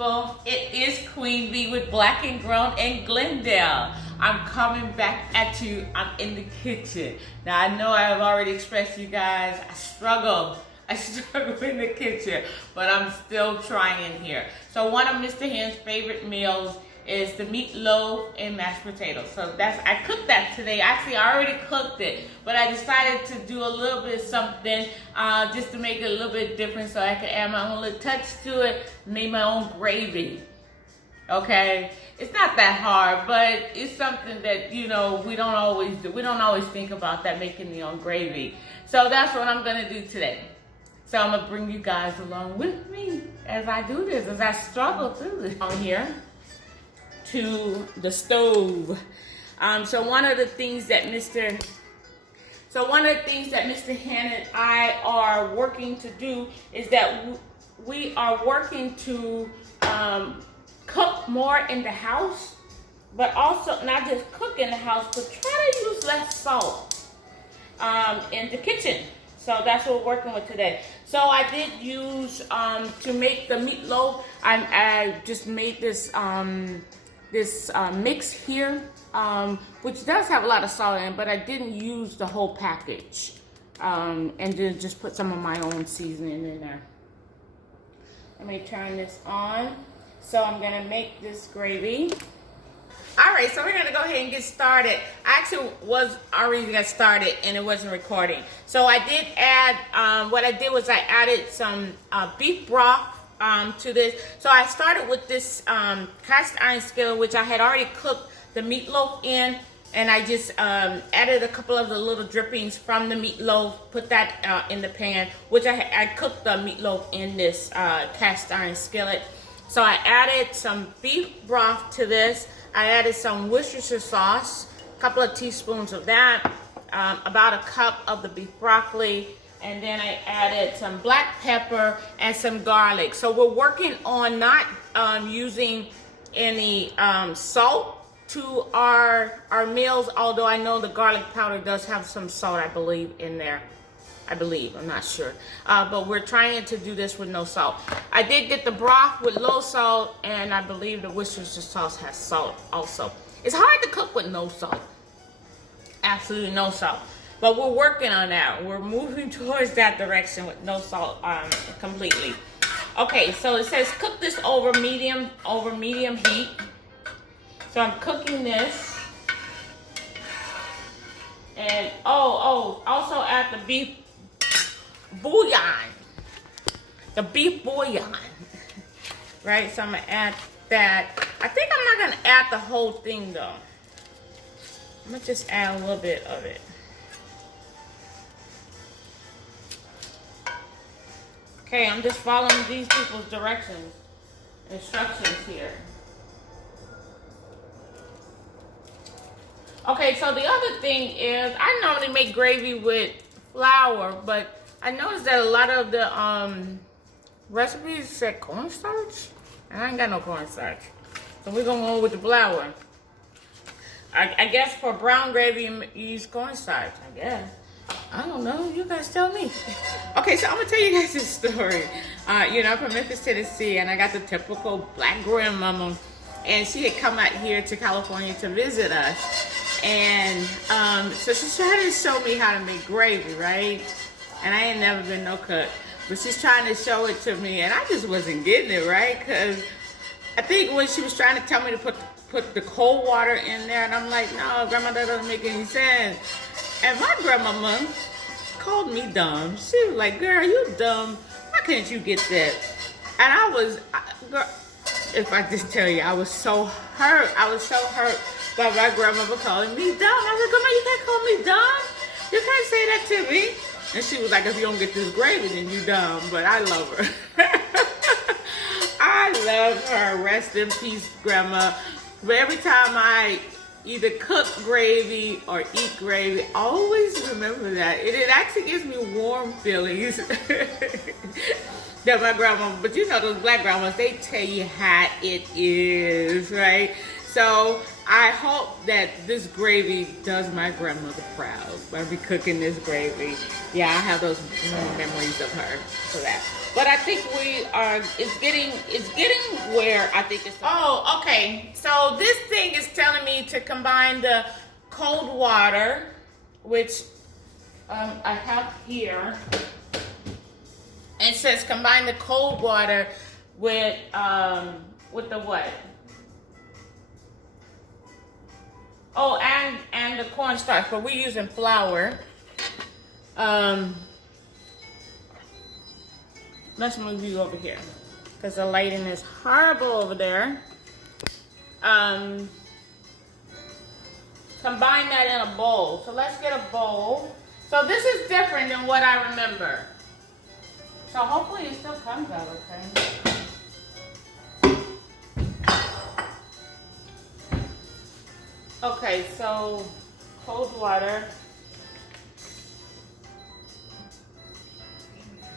people. It is Queen B with Black and Grown in Glendale. I'm coming back at you. I'm in the kitchen. Now, I know I have already expressed to you guys, I struggle in the kitchen, but I'm still trying here. So one of Mr. Hen's favorite meals is the meatloaf and mashed potatoes. So I cooked that today. Actually, I already cooked it, but I decided to do a little bit of something just to make it a little bit different so I could add my own little touch to it, made my own gravy. Okay, it's not that hard, but it's something that, you know, we don't always do. We don't always think about that, making your own gravy. So that's what I'm gonna do today. So I'm gonna bring you guys along with me as I do this, as I struggle through this. On here to the stove. So one of the things that Mr. Hen and I are working to do is that we are working to cook more in the house, but also not just cook in the house, but try to use less salt in the kitchen. So that's what we're working with today. So I did use, to make the meatloaf, I just made this mix here, which does have a lot of salt in it, but I didn't use the whole package. And then just put some of my own seasoning in there. Let me turn this on. So I'm gonna make this gravy. All right, so we're gonna go ahead and get started. I actually was already got started and it wasn't recording. So I did add, what I did was I added some beef broth to this. So I started with this cast iron skillet, which I had already cooked the meatloaf in, and I just added a couple of the little drippings from the meatloaf, put that in the pan, which I cooked the meatloaf in this cast iron skillet. So I added some beef broth to this. I added some Worcestershire sauce, a couple of teaspoons of that, about a cup of the beef broccoli, and then I added some black pepper and some garlic. So we're working on not using any salt to our meals, although I know the garlic powder does have some salt, I believe, in there. I'm not sure. But we're trying to do this with no salt. I did get the broth with low salt, and I believe the Worcestershire sauce has salt also. It's hard to cook with no salt. Absolutely no salt. But we're working on that. We're moving towards that direction with no salt completely. Okay, so it says cook this over medium heat. So I'm cooking this. And also add the beef bouillon. The beef bouillon. Right? So I'm gonna add that. I think I'm not gonna add the whole thing though. I'm gonna just add a little bit of it. Okay, I'm just following these people's instructions here. Okay, so the other thing is, I normally make gravy with flour, but I noticed that a lot of the recipes said cornstarch, and I ain't got no cornstarch. So we're gonna go with the flour. I guess for brown gravy, you use cornstarch, I guess. I don't know, you guys tell me. Okay, so I'm gonna tell you guys this story. You know, I'm from Memphis, Tennessee, and I got the typical black grandmama, and she had come out here to California to visit us. And so she's trying to show me how to make gravy, right? And I ain't never been no cook, but she's trying to show it to me, and I just wasn't getting it, right? Because I think when she was trying to tell me to put the cold water in there, and I'm like, no, Grandma, that doesn't make any sense. And my grandmama called me dumb. She was like, girl, you dumb. Why can't you get that? And girl, if I just tell you, I was so hurt. I was so hurt by my grandmother calling me dumb. I was like, Grandma, you can't call me dumb. You can't say that to me. And she was like, if you don't get this gravy, then you dumb. But I love her. I love her. Rest in peace, Grandma. But every time I either cook gravy or eat gravy, I always remember that. It actually gives me warm feelings. That my grandma, but you know those black grandmas, they tell you how it is, right? So I hope that this gravy does my grandmother proud by me cooking this gravy. Yeah, I have those memories of her for that. But I think it's getting where I think it's. Oh, okay. So this thing is telling me to combine the cold water, which I have here. It says combine the cold water with the what? Oh, and the cornstarch, but we're using flour. Let's move you over here because the lighting is horrible over there. Combine that in a bowl. So let's get a bowl. So this is different than what I remember. So hopefully it still comes out okay. Okay, so cold water.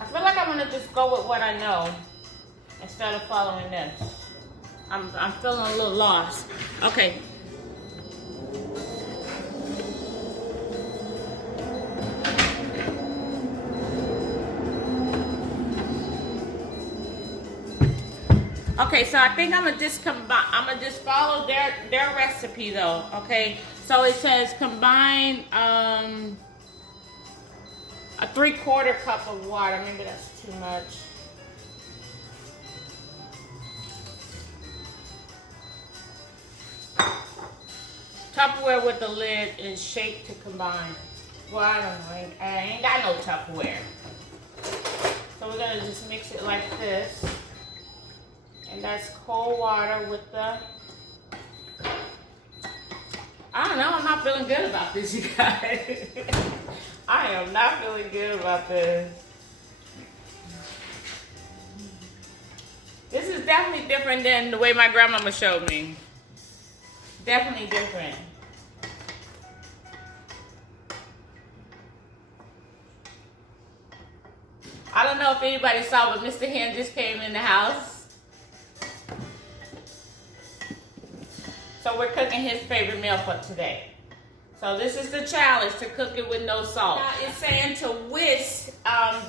I feel like I'm gonna just go with what I know instead of following this. I'm feeling a little lost. Okay. Okay, so I think I'm gonna just follow their recipe though. Okay, so it says combine a 3/4 cup of water. Maybe that's too much. Tupperware with the lid is shaped to combine. Well, I don't know. I ain't got no Tupperware. So we're gonna just mix it like this. And that's cold water with the... I don't know, I'm not feeling good about this, you guys. I am not feeling good about this. This is definitely different than the way my grandmama showed me. Definitely different. I don't know if anybody saw, but Mr. Hen just came in the house. So we're cooking his favorite meal for today. So this is the challenge, to cook it with no salt. Now it's saying to whisk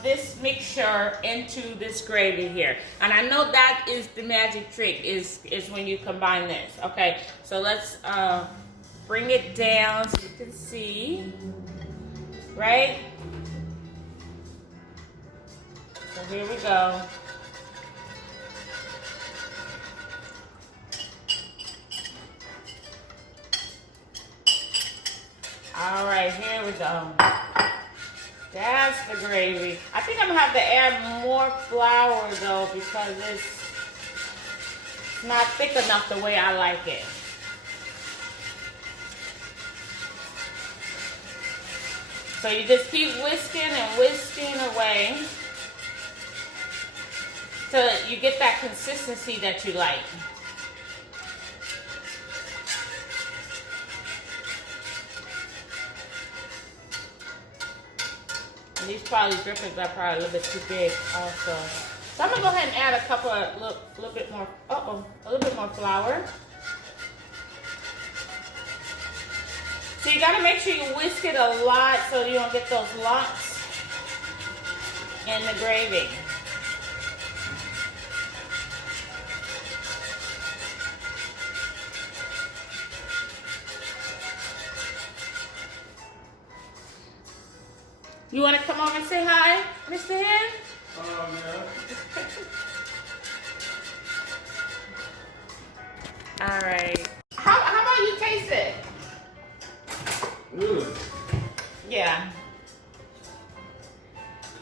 this mixture into this gravy here. And I know that is the magic trick, is when you combine this. Okay, so let's bring it down so you can see, right? So here we go. All right, here we go. That's the gravy. I think I'm gonna have to add more flour though, because it's not thick enough the way I like it. So you just keep whisking and whisking away till you get that consistency that you like. And these drippings are probably a little bit too big also. So I'm gonna go ahead and add a couple of, a little bit more flour. So you gotta make sure you whisk it a lot so you don't get those lumps in the gravy. You want to come over and say hi, Mr. Hen? Yeah. All right. How about you taste it? Good. Yeah.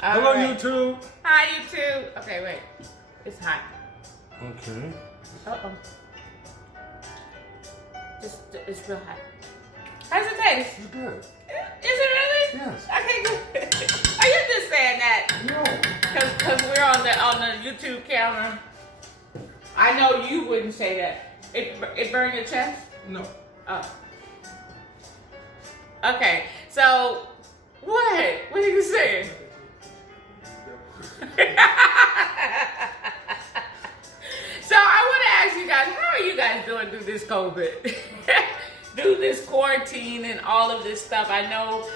Hello, YouTube. Hi, YouTube. Okay, wait. It's hot. Okay. Uh-oh. It's real hot. How's it taste? It's good. Is it really? Yes. Okay, good. Are you just saying that? No. Because we're on the YouTube camera. I know you wouldn't say that. It burned your chest? No. Oh. Okay. So what? What are you saying? So I want to ask you guys, how are you guys doing through this COVID? Through this quarantine and all of this stuff. I know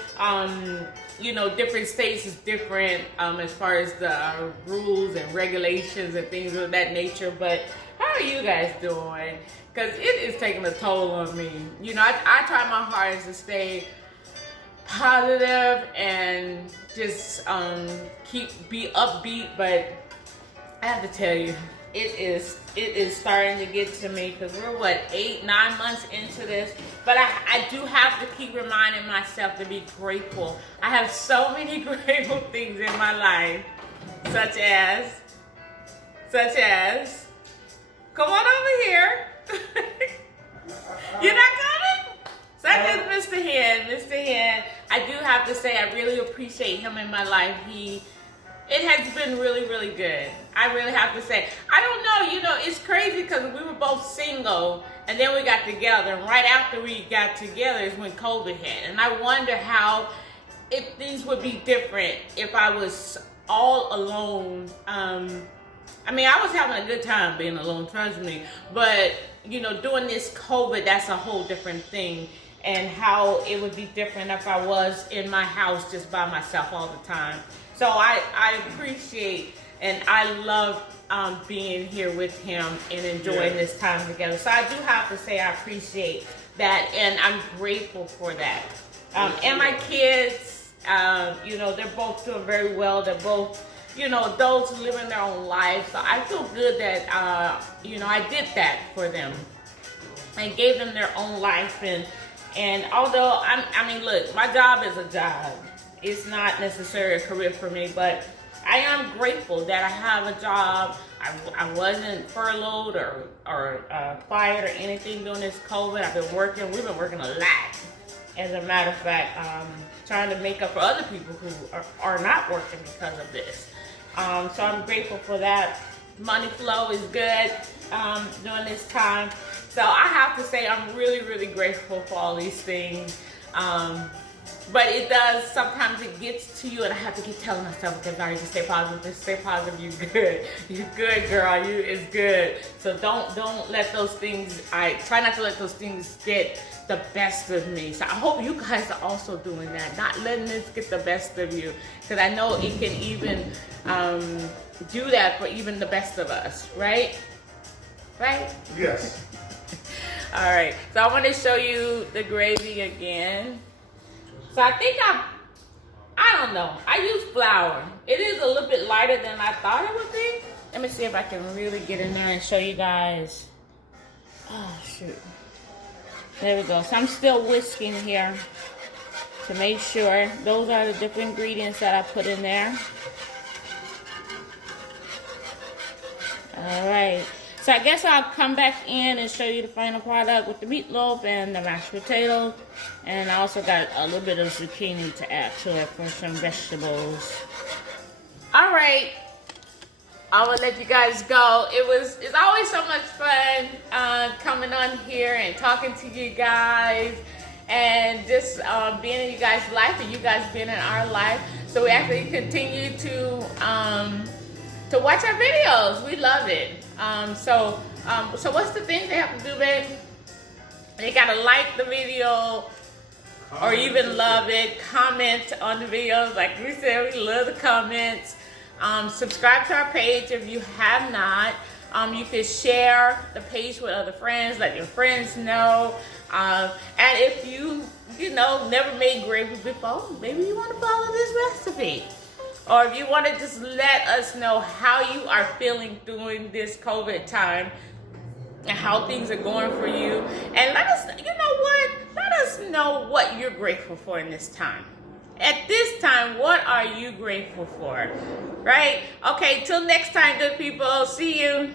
you know, different states is different as far as the rules and regulations and things of that nature. But how are you guys doing? Because it is taking a toll on me. You know, I try my hardest to stay positive and just be upbeat, but I have to tell you, it is starting to get to me, because we're what, 8-9 months into this. But I do have to keep reminding myself to be grateful. I have so many grateful things in my life, such as come on over here. You're not coming? Such as Mr. Hen. I do have to say, I really appreciate him in my life. It has been really, really good. I really have to say. I don't know, you know, it's crazy because we were both single and then we got together. And right after we got together is when COVID hit. And I wonder if things would be different if I was all alone. I mean, I was having a good time being alone, trust me. But, you know, doing this COVID, that's a whole different thing. And how it would be different if I was in my house just by myself all the time. So I appreciate and I love being here with him and enjoying this time together. So I do have to say I appreciate that, and I'm grateful for that. And my kids, you know, they're both doing very well. They're both, you know, adults living their own lives. So I feel good that, you know, I did that for them. I gave them their own life. And although, I mean, look, my job is a job. It's not necessarily a career for me, but I am grateful that I have a job. I wasn't furloughed or fired or anything during this COVID. I've been working. We've been working a lot. As a matter of fact, trying to make up for other people who are not working because of this. So I'm grateful for that. Money flow is good during this time. So I have to say I'm really, really grateful for all these things. But it does, sometimes it gets to you and I have to keep telling myself, okay, Valerie, just stay positive, you're good. You're good, girl, it's good. So don't let those things, I try not to let those things get the best of me. So I hope you guys are also doing that, not letting this get the best of you. Because I know it can even do that for even the best of us, right? Right? Yes. All right, so I want to show you the gravy again. So I think I don't know. I use flour. It is a little bit lighter than I thought it would be. Let me see if I can really get in there and show you guys. Oh, shoot. There we go. So I'm still whisking here to make sure. Those are the different ingredients that I put in there. All right. So I guess I'll come back in and show you the final product with the meatloaf and the mashed potatoes. And I also got a little bit of zucchini to add to it for some vegetables. All right. I will let you guys go. It's always so much fun coming on here and talking to you guys. And just being in you guys' life and you guys being in our life. So we actually continue to watch our videos. We love it. So what's the thing they have to do, babe? They gotta like the video or even love it. Comment on the videos. Like we said, we love the comments. Subscribe to our page if you have not. You can share the page with other friends. Let your friends know. And if you never made gravy before, maybe you want to follow this recipe. Or if you want to just let us know how you are feeling during this COVID time and how things are going for you. And let us, you know what? Let us know what you're grateful for in this time. At this time, what are you grateful for? Right? Okay, till next time, good people. See you.